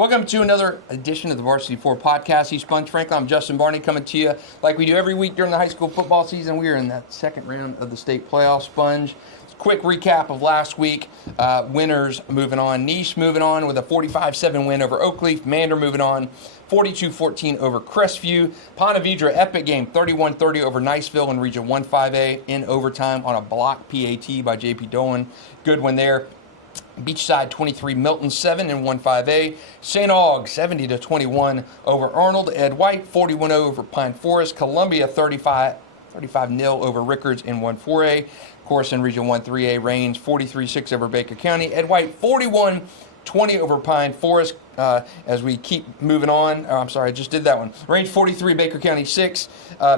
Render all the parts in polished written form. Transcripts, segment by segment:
Welcome to another edition of the Varsity 4 podcast. He's Sponge Franklin. I'm Justin Barney coming to you like we do every week during the high school football season. We are in that second round of the state playoff. Sponge. Quick recap of last week. Winners moving on. Nice moving on with a 45-7 win over Oakleaf. Mander moving on 42-14 over Crestview. Ponte Vedra epic game 31-30 over Niceville in Region 1-5A in overtime on a block PAT by JP Dolan. Good one there. Beachside 23, Milton 7 in 1-5A. St. Aug 70-21 over Arnold. Ed White 41-0 over Pine Forest. Columbia 35-0 over Rickards in 1-4A. Of course, in Region 1-3A, Rains 43-6 over Baker County. Ed White 41-20 over Pine Forest. As we keep moving on, I'm sorry, I just did that one. Range 43, Baker County 6.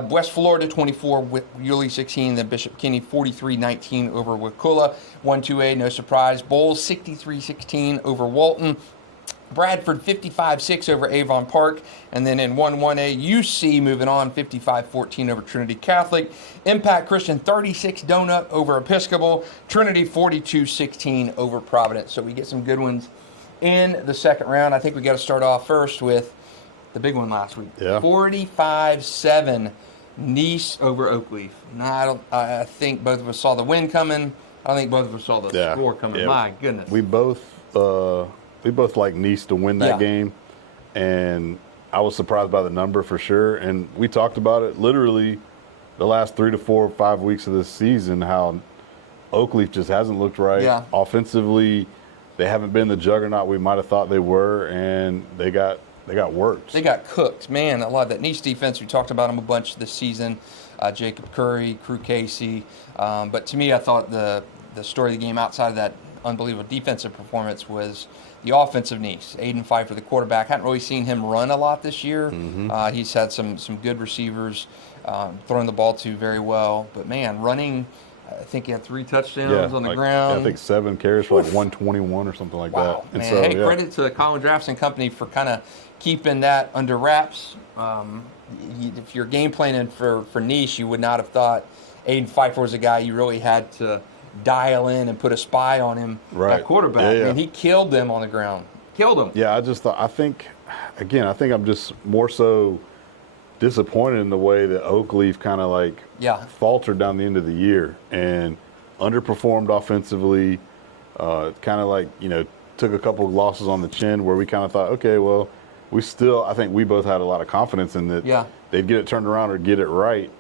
West Florida 24 with Yulee 16. Then Bishop Kenny 43-19 over Wakulla. 1-2A, no surprise. Bowles 63-16 over Walton. Bradford 55-6 over Avon Park. And then in 1-1A, UC moving on 55-14 over Trinity Catholic. Impact Christian 36 donut over Episcopal. Trinity 42-16 over Providence. So we get some good ones in the second round. I think we got to start off first with the big one last week. Yeah. 45-7 Nice over Oakleaf. Now, I think both of us saw the win coming. I don't think both of us saw the score coming. Yeah. My goodness. We both like Nice to win that game, and I was surprised by the number for sure. And we talked about it literally the last 3 to 4 or 5 weeks of this season, how Oakleaf just hasn't looked right. Yeah. Offensively, they haven't been the juggernaut we might have thought they were, and they got worked. They got cooked. Man, I love that Nice defense. We talked about them a bunch this season. Jacob Curry, Crew Casey. But to me, I thought the story of the game outside of that unbelievable defensive performance was the offensive Nice. Aiden Pfeiffer, the quarterback. Hadn't really seen him run a lot this year. Mm-hmm. He's had some good receivers, throwing the ball to very well. But, man, running, I think he had 3 touchdowns on the ground. Yeah, I think 7 carries for like 121 or something like that. Wow, And man. so, hey, credit to Colin Drafts and company for kind of keeping that under wraps. If you're game planning for Nice, you would not have thought Aiden Pfeiffer was a guy you really had to dial in and put a spy on him at quarterback. Yeah. I mean, he killed them on the ground. Killed them. Yeah, I think I'm just more so disappointed in the way that Oakleaf kind of faltered down the end of the year and underperformed offensively. Kind of took a couple of losses on the chin where we kind of thought, okay, well, I think we both had a lot of confidence in that they'd get it turned around or get it right.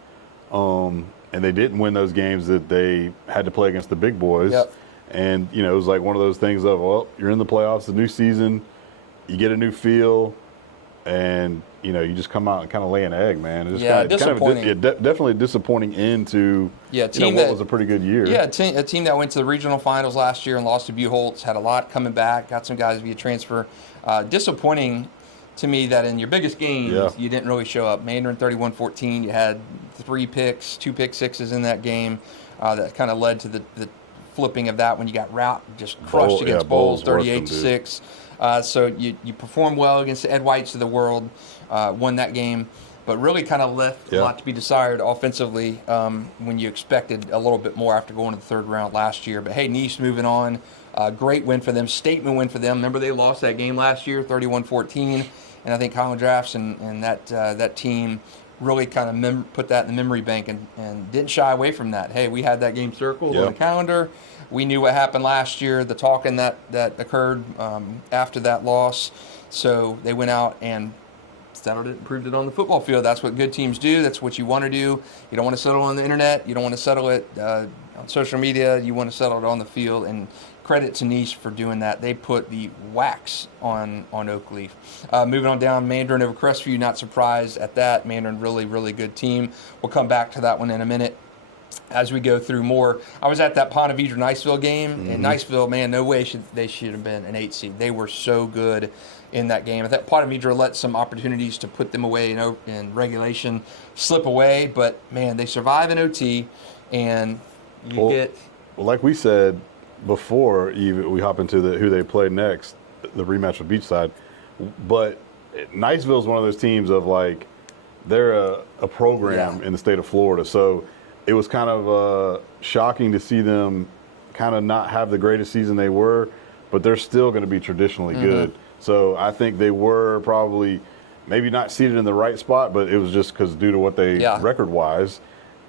And they didn't win those games that they had to play against the big boys. Yep. And, it was like one of those things of, well, you're in the playoffs, a new season, you get a new feel, and, you just come out and kind of lay an egg, man. It's disappointing. Definitely a disappointing end to what was a pretty good year. Yeah, a team that went to the regional finals last year and lost to Buchholz, had a lot coming back, got some guys via transfer. Disappointing to me that in your biggest games, you didn't really show up. Mandarin 31-14, you had 3 picks, 2 pick sixes in that game. That kind of led to the flipping of that when you got rout just crushed against Bowles 38-6. So you performed well against the Ed Whites of the world, won that game, but really kind of left a lot to be desired offensively when you expected a little bit more after going to the third round last year. But hey, Nice moving on. Great win for them, statement win for them. Remember they lost that game last year, 31-14, and I think Colin Drafts and that team really kind of put that in the memory bank and didn't shy away from that. Hey, we had that game circled on the calendar. We knew what happened last year, the talking that occurred after that loss. So they went out and settled it and proved it on the football field. That's what good teams do. That's what you want to do. You don't want to settle on the internet. You don't want to settle it on social media. You want to settle it on the field. And credit to Nice for doing that. They put the wax on Oakleaf. Moving on down, Mandarin over Crestview, not surprised at that. Mandarin, really, really good team. We'll come back to that one in a minute as we go through more. I was at that Ponte Vedra Niceville game, and Niceville, man, no way they should have been an 8 seed. They were so good in that game. I thought Ponte Vedra let some opportunities to put them away in regulation slip away, but, man, they survive in OT, and Well, like we said before, we hop into who they play next, the rematch with Beachside, but Niceville is one of those teams of they're a program in the state of Florida, so it was kind of shocking to see them kind of not have the greatest season they were, but they're still going to be traditionally good. So I think they were probably maybe not seated in the right spot, but it was just because due to what they record-wise.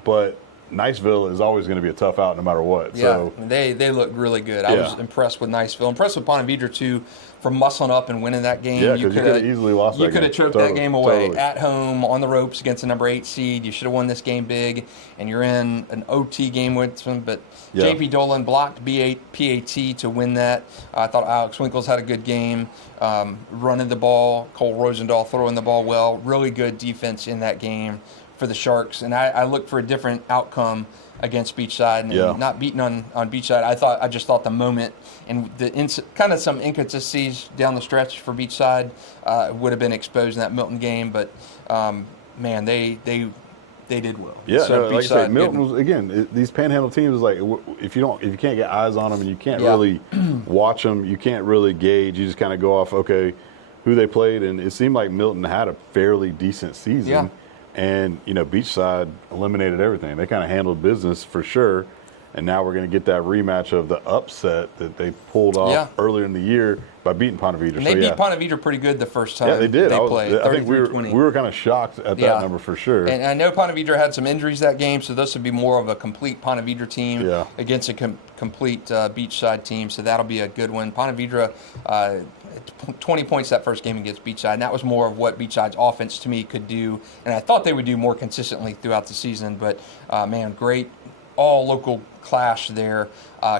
But Niceville is always going to be a tough out no matter what. Yeah, so, they look really good. I was impressed with Niceville. Impressed with Ponte Vedra, too, for muscling up and winning that game. Yeah, because you could have easily lost that game. You could have choked that game away at home on the ropes against the number 8 seed. You should have won this game big, and you're in an OT game with them. But J.P. Dolan blocked PAT to win that. I thought Alex Winkles had a good game, running the ball. Cole Rosendahl throwing the ball well. Really good defense in that game for the Sharks. And I looked for a different outcome against Beachside, and not beating on Beachside. I just thought the moment and the kind of some inconsistencies down the stretch for Beachside would have been exposed in that Milton game. But man, they did well. Yeah, so like I said, Milton was, again, these Panhandle teams, like if you can't get eyes on them and you can't really watch them, you can't really gauge. You just kind of go off who they played, and it seemed like Milton had a fairly decent season. Yeah. And, Beachside eliminated everything. They kind of handled business for sure. And now we're going to get that rematch of the upset that they pulled off earlier in the year by beating Ponte Vedra. And they beat Ponte Vedra pretty good the first time. Yeah, they did. They played. I think we were kind of shocked at that number for sure. And I know Ponte Vedra had some injuries that game, so this would be more of a complete Ponte Vedra team against a complete Beachside team. So that'll be a good one. Ponte Vedra, 20 points that first game against Beachside, and that was more of what Beachside's offense to me could do, and I thought they would do more consistently throughout the season. But man, great all local clash there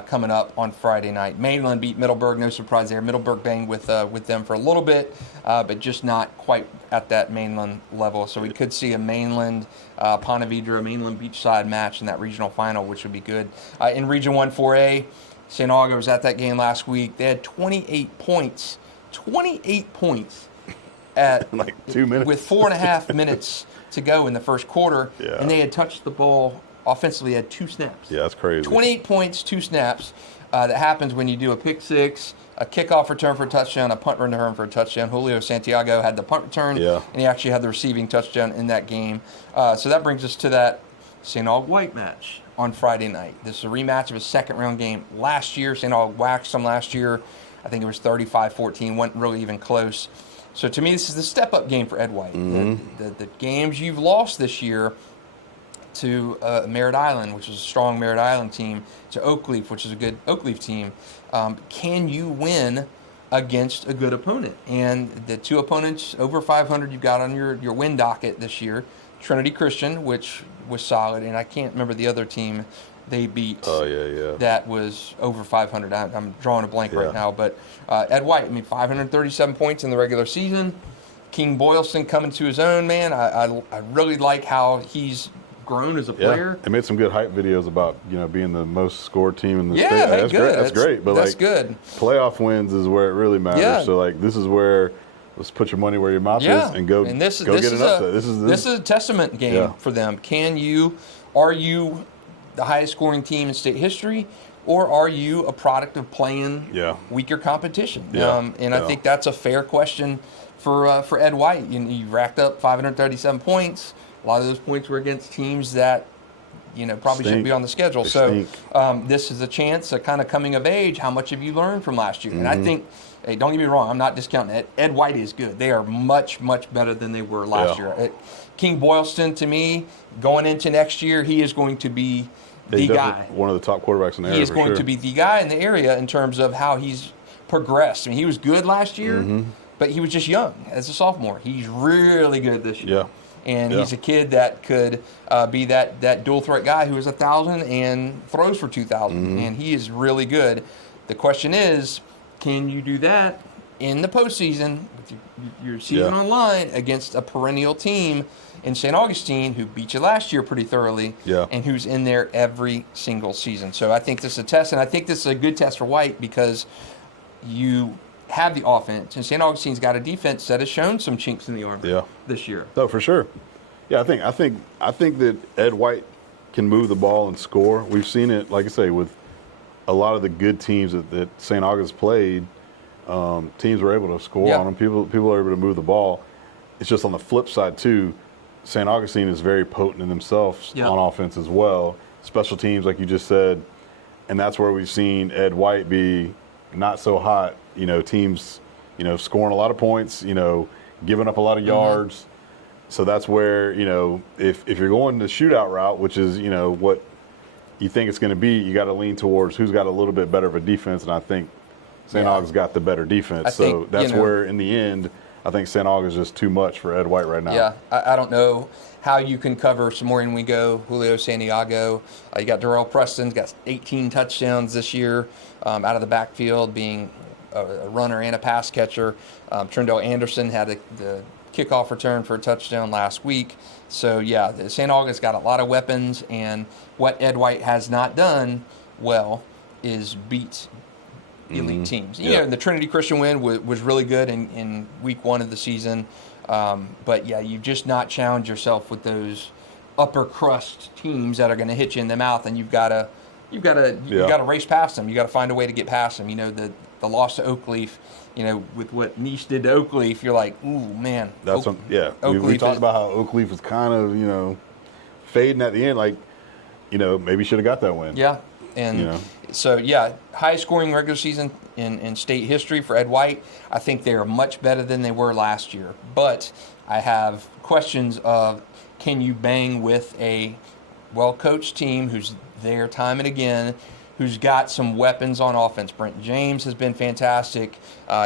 coming up on Friday night. Mainland beat Middleburg, no surprise there. Middleburg banged with them for a little bit, but just not quite at that Mainland level. So we could see a Mainland Ponte Vedra, Mainland Beachside match in that regional final, which would be good. In Region 1 4A, St. Aug was at that game last week. They had 28 points. 28 points at like 2 minutes. With 4.5 minutes to go in the first quarter, and they had touched the ball offensively, had 2 snaps. Yeah, that's crazy. 28 points, 2 snaps. That happens when you do a pick six, a kickoff return for a touchdown, a punt return for a touchdown. Julio Santiago had the punt return, and he actually had the receiving touchdown in that game. So that brings us to that St. Aug White match on Friday night. This is a rematch of a second-round game last year. St. Aug waxed them last year. I think it was 35-14, wasn't really even close. So to me, this is the step-up game for Ed White. Mm-hmm. The games you've lost this year to Merritt Island, which is a strong Merritt Island team, to Oakleaf, which is a good Oakleaf team, can you win against a good opponent? And the 2 opponents over 500 you've got on your win docket this year, Trinity Christian, which was solid, and I can't remember the other team they beat. That was over 500. I'm drawing a blank right now. But Ed White, 537 points in the regular season. King Boylston coming to his own, man. I really like how he's grown as a player. They made some good hype videos about being the most scored team in the state. That's good. That's great. But that's good. Playoff wins is where it really matters. Yeah. So this is where let's put your money where your mouth is and go get an upset. This is a testament game for them. Are you the highest scoring team in state history, or are you a product of playing weaker competition? I think that's a fair question for Ed White. You racked up 537 points. A lot of those points were against teams that probably shouldn't be on the schedule. So this is a chance, a kind of coming of age. How much have you learned from last year? Mm-hmm. And I think, hey, don't get me wrong, I'm not discounting it. Ed White is good. They are much, much better than they were last year. King Boylston, to me, going into next year, he is going to be the guy. One of the top quarterbacks in the area. He is going to be the guy in the area in terms of how he's progressed. He was good last year, but he was just young as a sophomore. He's really good this year. Yeah. And he's a kid that could be that dual threat guy who is 1,000 and throws for 2,000. And he is really good. The question is, can you do that in the postseason, with your season on line, against a perennial team in St. Augustine who beat you last year pretty thoroughly and who's in there every single season? So I think this is a test, and I think this is a good test for White because you have the offense, and St. Augustine's got a defense that has shown some chinks in the armor this year. No, for sure. Yeah, I think that Ed White can move the ball and score. We've seen it, like I say, with a lot of the good teams that St. August played. Teams were able to score on them. People are able to move the ball. It's just on the flip side too. St. Augustine is very potent in themselves on offense as well. Special teams, like you just said, and that's where we've seen Ed White be not so hot. Teams scoring a lot of points, giving up a lot of yards. So that's where, if you're going the shootout route, which is, what you think it's going to be, you got to lean towards who's got a little bit better of a defense. And I think St. Aug's got the better defense. So that's where, in the end, I think St. Aug is just too much for Ed White right now. Yeah, I don't know how you can cover Samorian Wingo, Julio Santiago. You got Darrell Preston's got 18 touchdowns this year out of the backfield, being a runner and a pass catcher. Trendell Anderson had the kickoff return for a touchdown last week. So, yeah, St. Aug's got a lot of weapons, and what Ed White has not done well is beat elite teams. The Trinity Christian win was really good in week 1 of the season. But, yeah, you've just not challenged yourself with those upper crust teams that are going to hit you in the mouth, and you've got to race past them. You got to find a way to get past them. The loss to Oakleaf, with what Nice did to Oakleaf, you're like, ooh, man. That's we talked about how Oakleaf was kind of, fading at the end. Like, maybe should have got that win. Yeah. And so, highest scoring regular season in state history for Ed White. I think they are much better than they were last year. But I have questions of, can you bang with a well-coached team who's there time and again, who's got some weapons on offense? Brent James has been fantastic.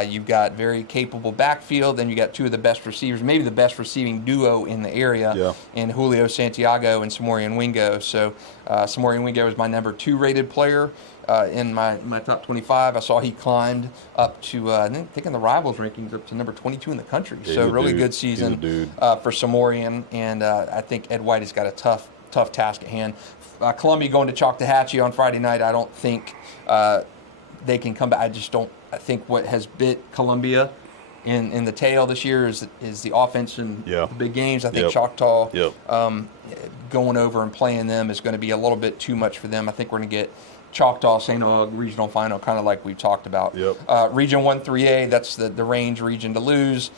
You've got very capable backfield. Then you got 2 of the best receivers, maybe the best receiving duo in the area, in Julio Santiago and Samorian Wingo. So Samorian Wingo is my number 2 rated player in my top 25. I saw he climbed up to, I think in the Rivals rankings, up to number 22 in the country. So really good season for Samorian. And I think Ed White has got a tough task at hand. Columbia going to Choctawhatchee on Friday night. I don't think they can come back. I think what has bit Columbia in the tail this year is the offense in the big games. I think Choctaw going over and playing them is going to be a little bit too much for them. I think we're going to get Choctaw St. Aug regional final, kind of like we talked about. Region 1 3A, that's the range region to lose.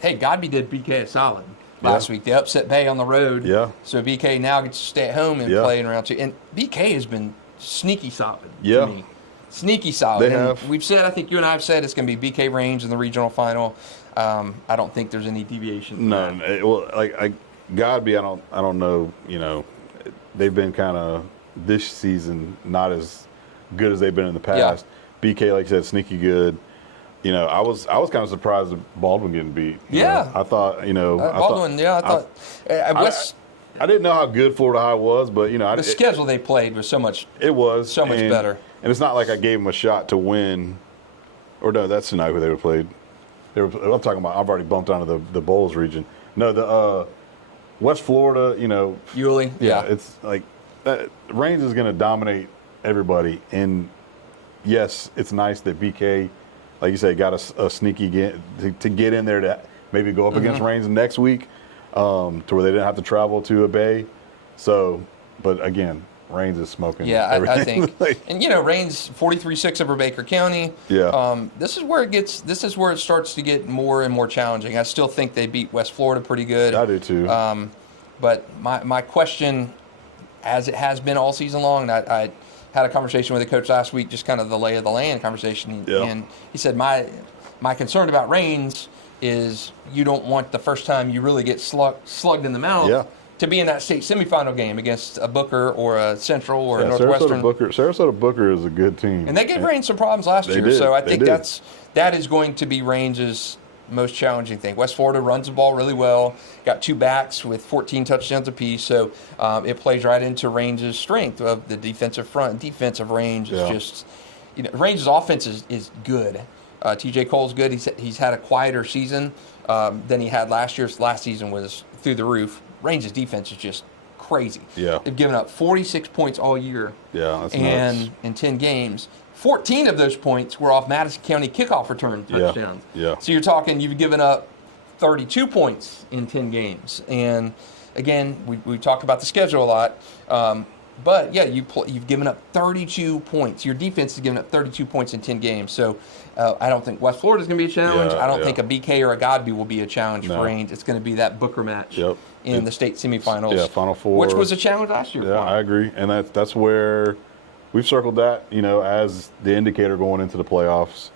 Hey, Godby did BK a solid last week. They upset Bay on the road. So BK now gets to stay at home and play in round 2. And BK has been sneaky solid to me. Sneaky solid. We've said, I think you and I have said, it's going to be BK range in the regional final. I don't think there's any deviation. No. Well, Godby, I don't know. They've been kind of this season not as good as they've been in the past. BK, like you said, sneaky good. I was kind of surprised at Baldwin getting beat. I thought, Baldwin. I didn't know how good Florida High was, but the schedule they played was so much. It was so much better. And it's not like I gave them a shot to win. Or no, that's tonight who they were played. I'm talking about. I've already bumped onto the Bowls region. No, the West Florida. Yulee. It's like that. Reigns is going to dominate everybody, and yes, it's nice that BK, like you said, got a sneaky to get in there to maybe go up against Reigns next week, to where they didn't have to travel to a Bay. So, but again, Reigns is smoking. I think, and Reigns 43-6 over Baker County. This is where it starts to get more and more challenging. I still think they beat West Florida pretty good. I do too. But my question, as it has been all season long, I had a conversation with a coach last week, just kind of the lay of the land conversation, and he said my concern about Reigns is you don't want the first time you really get slugged in the mouth to be in that state semifinal game against a Booker or a Central or a Northwestern. Sarasota Booker is a good team, and they gave Reigns some problems last year. So I think that is going to be Reigns' most challenging thing. West Florida runs the ball really well, got 2 backs with 14 touchdowns apiece, so it plays right into Reigns' strength of the defensive front. Defensive range is just, Reigns' offense is good. TJ Cole's good. He's had a quieter season than he had last year. Last season was through the roof. Reigns' defense is just crazy. They've given up 46 points all year. That's and nuts. In 10 games. 14 of those points were off Madison County kickoff return touchdowns. So you're talking, you've given up 32 points in 10 games. And again, we talk about the schedule a lot. But yeah, you've given up 32 points. Your defense has given up 32 points in 10 games. So I don't think West Florida is going to be a challenge. I don't think a BK or a Godby will be a challenge for Reigns. It's going to be that Booker match in the state semifinals. Final Four. Which was a challenge last year. I agree. And that's where we've circled that, as the indicator going into the playoffs.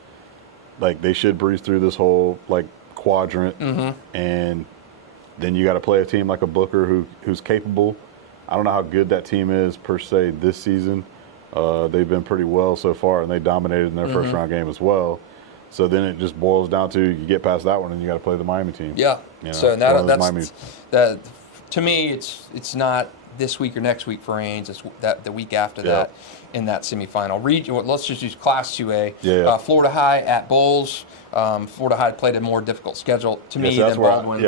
like they should breeze through this whole like quadrant, and then you got to play a team like a Booker who's capable. I don't know how good that team is per se this season. They've been pretty well so far, and they dominated in their first round game as well. So then it just boils down to you get past that one, and you got to play the Miami team. Yeah. You know, so that's to me, it's not this week or next week for Ains. It's the week after that in that semifinal. Let's just use Class 2A. Yeah. Florida High at Bulls. Florida High played a more difficult schedule to me than Baldwin.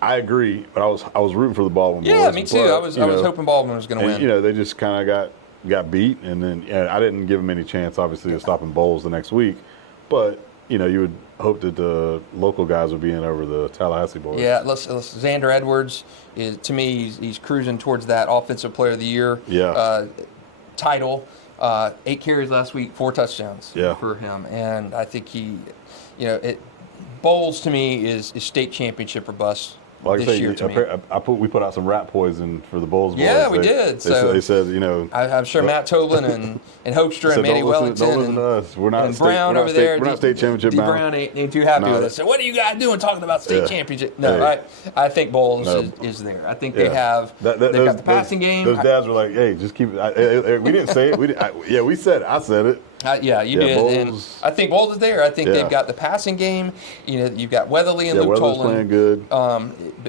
I agree, but I was rooting for the Baldwin boys. Yeah, me too. I was hoping Baldwin was going to win. You know, they just kind of got beat, and then I didn't give them any chance, obviously, of stopping Bulls the next week. But you know, you would hope that the local guys would be in over the Tallahassee boys. Yeah, Xander Edwards is, to me, he's cruising towards that Offensive Player of the Year title. 8 carries last week, 4 touchdowns for him, and I think Bowles to me is state championship or bust. Like this year to me. We put out some rat poison for the Bulls. Yeah, we did. They said, you know, I'm sure Matt Toblin and Hoekstra and Manny Wellington don't listen to us. We're not and state, Brown we're over there. We're not state championship D. bound. Brown ain't too happy with us. So what are you guys doing talking about state championship? No, I think Bowles is there. I think they have. They've got the passing game. Those dads were like, "Hey, just keep it." We didn't say it. We said it. I said it. You did. Bowles, and I think Bowles is there. I think they've got the passing game. You know, you've got Weatherly and Luke Tolan. Playing good.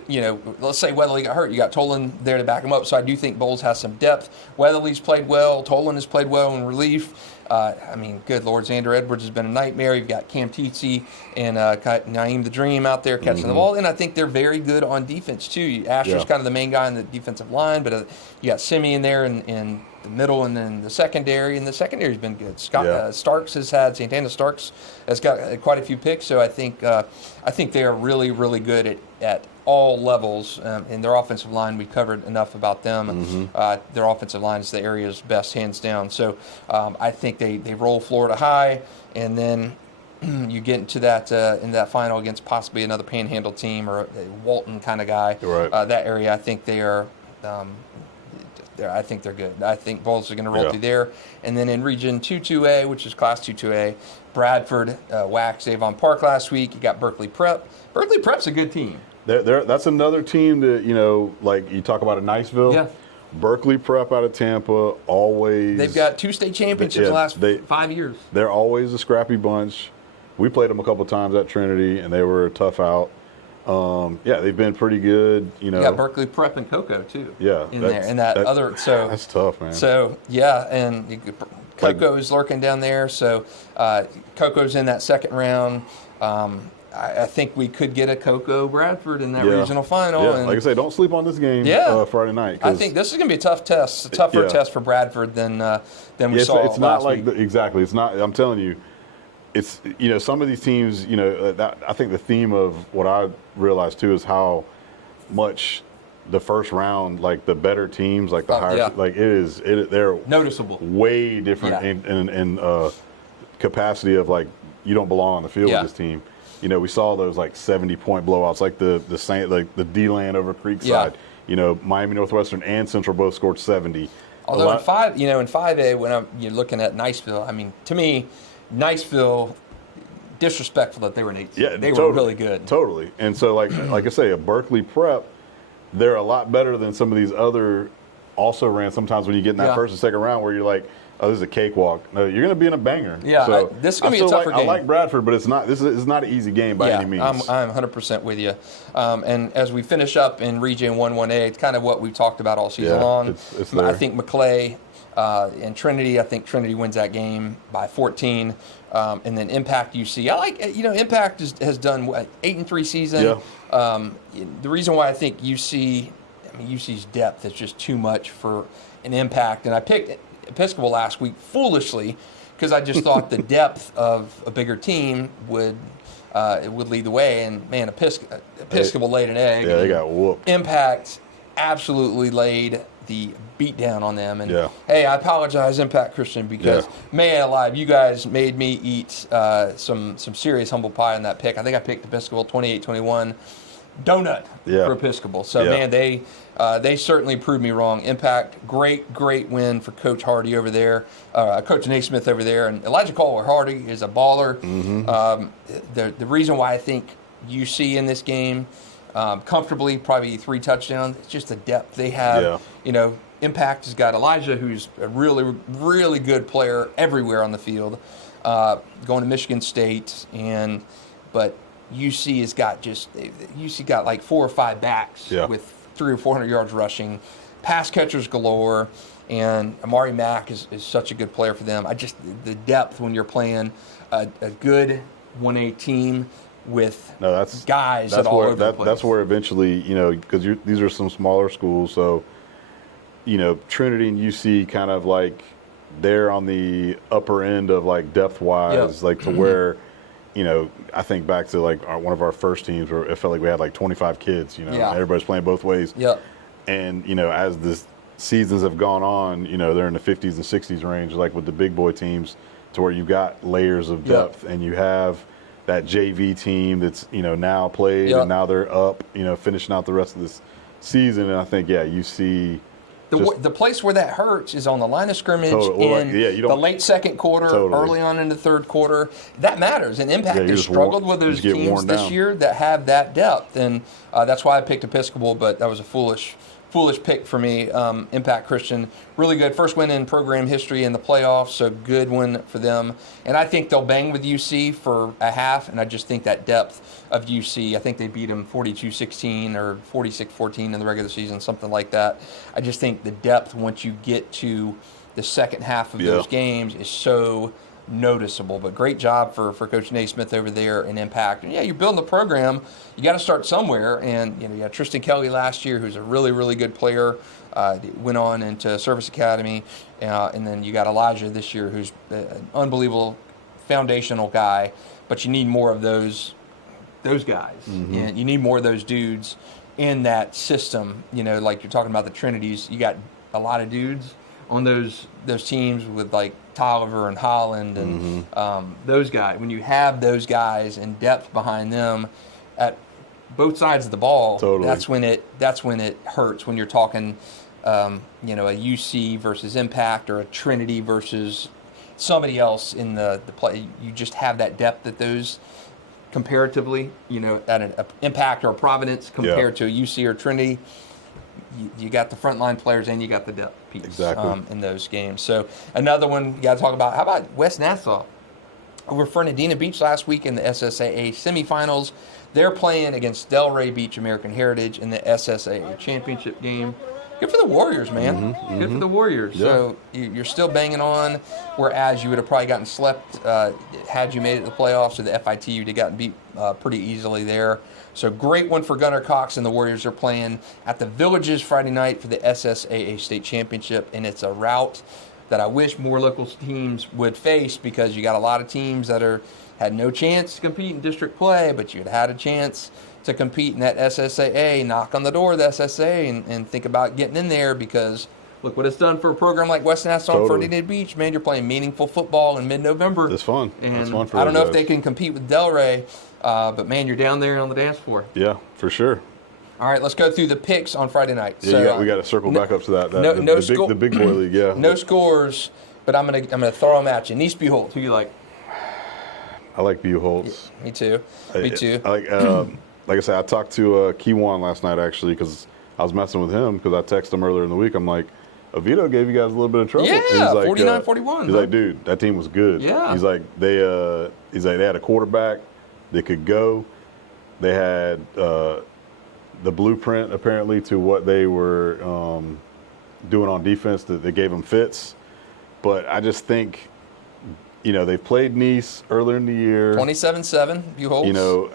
You know, let's say Weatherly got hurt. You got Tolan there to back him up. So I do think Bowles has some depth. Weatherly's played well. Tolan has played well in relief. I mean, good Lord, Xander Edwards has been a nightmare. You've got Cam Teetsy and Naeem the Dream out there catching the ball. And I think they're very good on defense, too. Asher's kind of the main guy in the defensive line, but you got Simeon there in the middle and then the secondary. And the secondary's been good. Starks Santana Starks has got quite a few picks. So I think they are really, really good at all levels. In their offensive line, we've covered enough about them. Their offensive line is the area's best, hands down. So I think they roll Florida High, and then you get into that in that final against possibly another Panhandle team or a Walton kind of guy. Right. That area, I think they are. I think they're good. I think Bulls are going to roll through there. And then in Region 2-2A, which is Class 2-2A, Bradford waxed Avon Park last week. You got Berkeley Prep. Berkeley Prep's a good team. That's another team that, you know, like you talk about in Niceville. Yeah. Berkeley Prep out of Tampa, always. They've got 2 state championships the last 5 years. They're always a scrappy bunch. We played them a couple times at Trinity, and they were tough out. They've been pretty good. You know, you got Berkeley Prep and Cocoa too. Yeah, in there, and that's tough, man. So and Cocoa's lurking down there. So Cocoa's in that second round. I think we could get a Cocoa Bradford in that regional final. Yeah, and like I say, don't sleep on this game Friday night. I think this is going to be a tough test, a tougher test for Bradford than we saw it's not last like week. Exactly. It's not. I'm telling you. It's, you know, some of these teams, you know, I think the theme of what I realized too is how much the first round, like the better teams, like the higher, like they're noticeable, way different in capacity of like you don't belong on the field with this team. You know, we saw those like 70-point blowouts, like the D-Land over Creekside. Yeah. You know, Miami Northwestern and Central both scored 70. Although in 5A, when you're looking at Niceville, I mean, to me, Niceville, disrespectful that they were an 8 seed. Yeah, they were really good. Totally. And so, like I say, a Berkeley Prep, they're a lot better than some of these other also ran sometimes when you get in that first and second round where you're like, oh, this is a cakewalk. No, you're going to be in a banger. Yeah, so this is going to be a tougher game. I like Bradford, but it's not an easy game by any means. I'm 100% with you. And as we finish up in Region 1-1A, it's kind of what we've talked about all season long. It's there. I think McClay and Trinity, I think Trinity wins that game by 14. And then Impact UC. I like, Impact has done 8-3 season. Yeah. The reason why I think UC's depth is just too much for an Impact. And I picked Episcopal last week foolishly because I just thought the depth of a bigger team would lead the way. And, man, Episcopal laid an egg. Yeah, they got whooped. Impact absolutely laid the beat down on them. And, hey, I apologize, Impact Christian, because, man alive, you guys made me eat some serious humble pie in that pick. I think I picked Episcopal 28-21. donut for Episcopal. So, man, they certainly proved me wrong. Impact, great win for Coach Hardy over there, Coach Naismith over there. And Elijah Caldwell-Hardy is a baller. The reason why I think UC in this game, comfortably, probably 3 touchdowns, it's just the depth they have. You know, Impact has got Elijah, who's a really good player everywhere on the field, going to Michigan State, but UC has got like 4 or 5 backs with 300 or 400 yards rushing, pass catchers galore, and Amari Mack is such a good player for them. The depth when you're playing a good 1A team with guys all over the place. That's where eventually, you know, because these are some smaller schools, so, you know, Trinity and UC kind of like they're on the upper end of like depth-wise, like to where, you know, I think back to like one of our first teams where it felt like we had like 25 kids, you know, and everybody's playing both ways. And, you know, as the seasons have gone on, you know, they're in the 50s and 60s range, like with the big boy teams, to where you've got layers of depth and you have that JV team that's, you know, now played and now they're up, you know, finishing out the rest of this season. And I think, you see the place where that hurts is on the line of scrimmage in the late second quarter, early on in the third quarter. That matters. And Impact has struggled with those teams this year that have that depth. And that's why I picked Episcopal, but that was a foolish pick for me. Impact Christian, really good. First win in program history in the playoffs, so good win for them. And I think they'll bang with UC for a half, and I just think that depth of UC, I think they beat them 42-16 or 46-14 in the regular season, something like that. I just think the depth once you get to the second half of those games is so noticeable. But great job for Coach Naismith over there in Impact. And you're building the program. You got to start somewhere. And you had Tristan Kelly last year, who's a really good player. Went on into Service Academy, and then you got Elijah this year, who's an unbelievable foundational guy. But you need more of those guys, and you need more of those dudes in that system. You know, like you're talking about the Trinities. You got a lot of dudes on those teams with like Tolliver and Holland and those guys. When you have those guys and depth behind them at both sides of the ball, that's when it hurts. When you're talking, a UC versus Impact or a Trinity versus somebody else in the play. You just have that depth that those comparatively, at an Impact or a Providence compared to a UC or Trinity. You got the frontline players and you got the depth piece in those games. So another one you got to talk about. How about West Nassau? Over Fernandina Beach last week in the SSAA semifinals. They're playing against Delray Beach American Heritage in the SSAA championship game. Good for the Warriors, man. Good for the Warriors. Yeah. So you're still banging on, whereas you would have probably gotten slept had you made it to the playoffs or the FIT. You'd have gotten beat pretty easily there. So great one for Gunnar Cox, and the Warriors are playing at the Villages Friday night for the SSAA state championship, and it's a route that I wish more local teams would face, because you got a lot of teams that had no chance to compete in district play, but you had a chance to compete in that SSAA. Knock on the door of the SSA and think about getting in there, because look what it's done for a program like West Nassau and Fernandina Beach. Man, you're playing meaningful football in mid-November. It's fun. And it's fun for I don't know if they can compete with Delray, but man, you're down there on the dance floor. Yeah, for sure. All right, let's go through the picks on Friday night. Yeah, so, we got to circle back up to that. The big boy league, yeah. No scores, but I'm gonna throw them at you. Nice Buchholz, who you like? I like Buchholz. Me too. Me too. I like I said, I talked to Keywan last night, actually, because I was messing with him, because I texted him earlier in the week. I'm like, Oviedo gave you guys a little bit of trouble. Yeah, 49-41. He's like, dude, that team was good. Yeah. He's like, they had a quarterback that could go. They had the blueprint, apparently, to what they were doing on defense, that they gave them fits. But I just think, they played Nice earlier in the year. 27-7, Buchholz.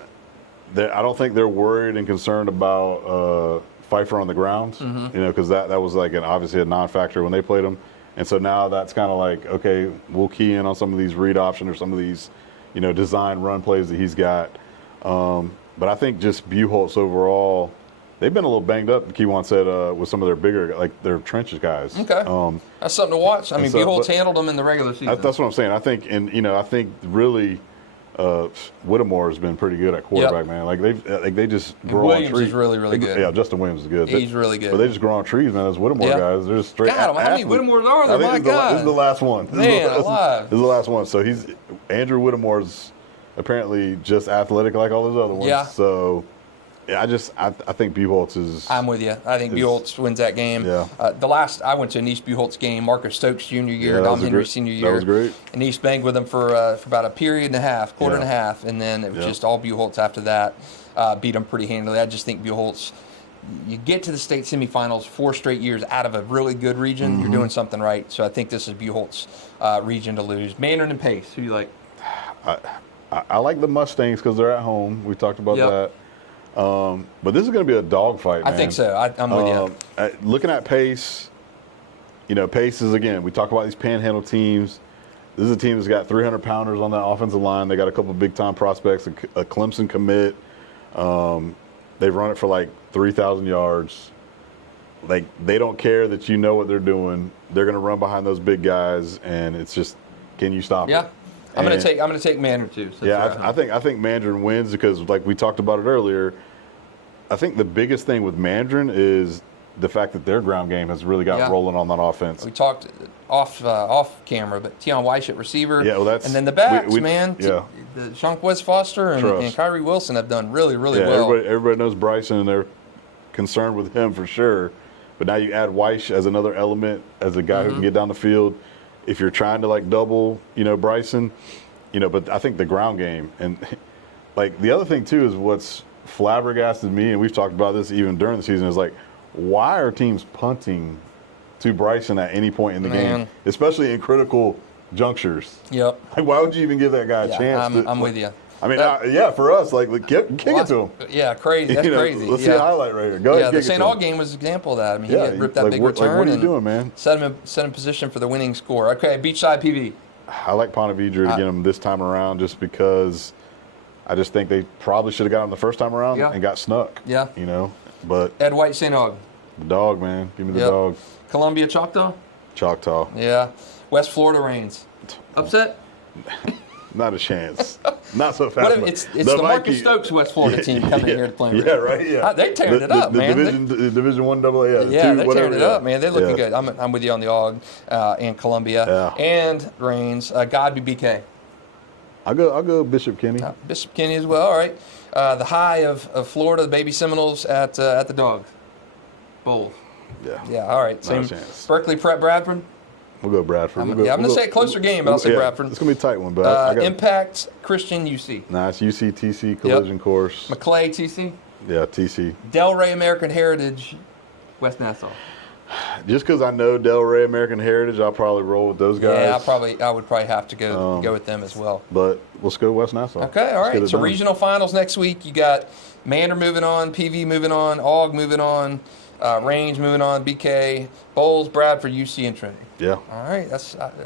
I don't think they're worried and concerned about Pfeiffer on the ground, because that was like obviously a non-factor when they played him. And so now that's kind of like, okay, we'll key in on some of these read option or some of these, design run plays that he's got. But I think just Buchholz overall, they've been a little banged up, Keywan said, with some of their bigger, like their trenches guys. Okay. That's something to watch. I mean, Buchholz handled them in the regular season. That's what I'm saying. I think, I think really Whittemore has been pretty good at quarterback, man. Like they just grow on trees. Williams is really good. Yeah, Justin Williams is good. He's really good. But they just grow on trees, man. Those Whittemore guys, they're just straight. God, how many Whittemores are there? My God, this is the last one. Man, alive. This is the last one. So Andrew Whittemore's apparently just athletic like all those other ones. Yeah. So. Yeah, I think Buchholz is. I'm with you. I think Buchholz wins that game. Yeah. I went to an East Buchholz game, Marcus Stokes junior year, Dom Henry senior year. That was great. And East banged with them for about a period and a half, quarter and a half, and then it was just all Buchholz after that. Beat them pretty handily. I just think Buchholz, you get to the state semifinals 4 straight years out of a really good region, you're doing something right. So I think this is Buchholz region to lose. Mandarin and Pace, who you like? I like the Mustangs because they're at home. We talked about that. But this is going to be a dogfight, man. I think so. I'm with you. Looking at Pace, Pace is, again, we talk about these panhandle teams. This is a team that's got 300-pounders on that offensive line. They got a couple of big-time prospects, a Clemson commit. They've run it for like 3,000 yards. Like, they don't care that you know what they're doing. They're going to run behind those big guys, and it's just, can you stop it? I'm going to take Mandarin too. So I think Mandarin wins because, like we talked about it earlier, I think the biggest thing with Mandarin is the fact that their ground game has really got rolling on that offense. We talked off camera, but Tion Weish at receiver. Yeah, well, that's and then the backs, man. Yeah, Shankwes Foster and Kyrie Wilson have done really well. Everybody knows Bryson, and they're concerned with him for sure. But now you add Weish as another element, as a guy who can get down the field. If you're trying to like double, Bryson, but I think the ground game and like the other thing too is what's flabbergasted me, and we've talked about this even during the season, is like, why are teams punting to Bryson at any point in the game, especially in critical junctures? Yep. Like, why would you even give that guy a chance? I'm with you. I mean, for us, like kick it to him. Yeah, crazy. That's crazy. Let's see a highlight right here. Go ahead. The St. Aug game was an example of that. I mean, he had ripped that big return. What are you doing, man? Set him in position for the winning score. Okay, Beachside PV. I like Ponte Vedra to get him this time around, just because I just think they probably should have got him the first time around and got snuck. Yeah. But Ed White, St. Aug. Dog, man. Give me the dog. Columbia, Choctaw. Choctaw. Yeah. West Florida Reigns. Upset? Not a chance. Not so fast. It's the Marcus Stokes West Florida team coming here to play. Yeah, right. Yeah, they tearing it up, man. Division 1 AA. Yeah, they're tearing it up, man. They're looking good. I'm with you on the Aug and Columbia and Reigns. Godby BK. I'll go Bishop Kenny. Bishop Kenny as well. All right. The high of Florida, the Baby Seminoles at the Dogs. Bowl. Yeah. Yeah. All right. Same. Berkeley Prep Bradford. We'll go Bradford. I'm going to say a closer game, but I'll say Bradford. It's going to be a tight one, but Impact Christian UC. Nice. UC TC collision course. McClay TC. Yeah, TC. Delray American Heritage West Nassau. Just because I know Delray American Heritage, I'll probably roll with those guys. Yeah, I would probably have to go with them as well. But let's go West Nassau. Okay, all right. So regional finals next week. You got Mandarin moving on, PV moving on, Aug moving on, Range moving on, BK, Bowles, Bradford, UC, and Trinity. Yeah. All right.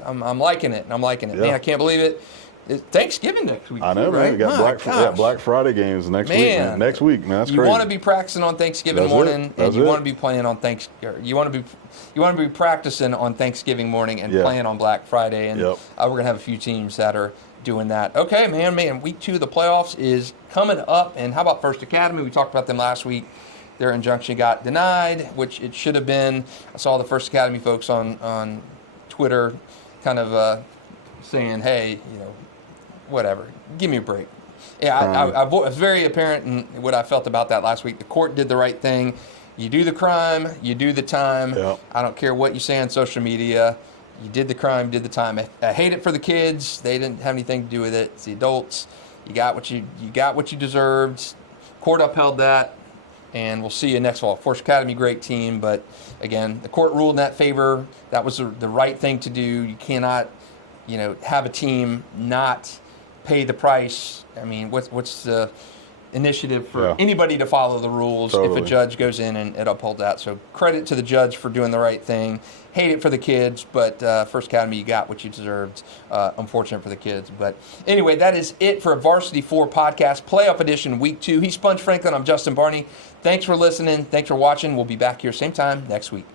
I'm liking it. Yeah. Man, I can't believe it. It's Thanksgiving next week. I know, right? man. We got Black Friday games next week. Man. Next week, man. That's crazy. You want to be practicing on Thanksgiving morning, and you want to be playing on You want to be practicing on Thanksgiving morning and playing on Black Friday. And we're gonna have a few teams that are doing that. Okay, man. Week 2 of the playoffs is coming up, and how about First Academy? We talked about them last week. Their injunction got denied, which it should have been. I saw the First Academy folks on Twitter kind of saying, hey, whatever, give me a break. Yeah, I was very apparent in what I felt about that last week. The court did the right thing. You do the crime, you do the time. Yep. I don't care what you say on social media. You did the crime, did the time. I hate it for the kids. They didn't have anything to do with it. It's the adults. You got what you deserved. Court upheld that. And we'll see you next fall. Force Academy, great team, but again, the court ruled in that favor. That was the right thing to do. You cannot, have a team not pay the price. I mean, what's the initiative for anybody to follow the rules if a judge goes in and it upholds that? So credit to the judge for doing the right thing. Hate it for the kids, but First Academy, you got what you deserved. Unfortunate for the kids. But anyway, that is it for a Varsity 4 podcast, playoff edition, week 2. He's Sponge Franklin. I'm Justin Barney. Thanks for listening. Thanks for watching. We'll be back here same time next week.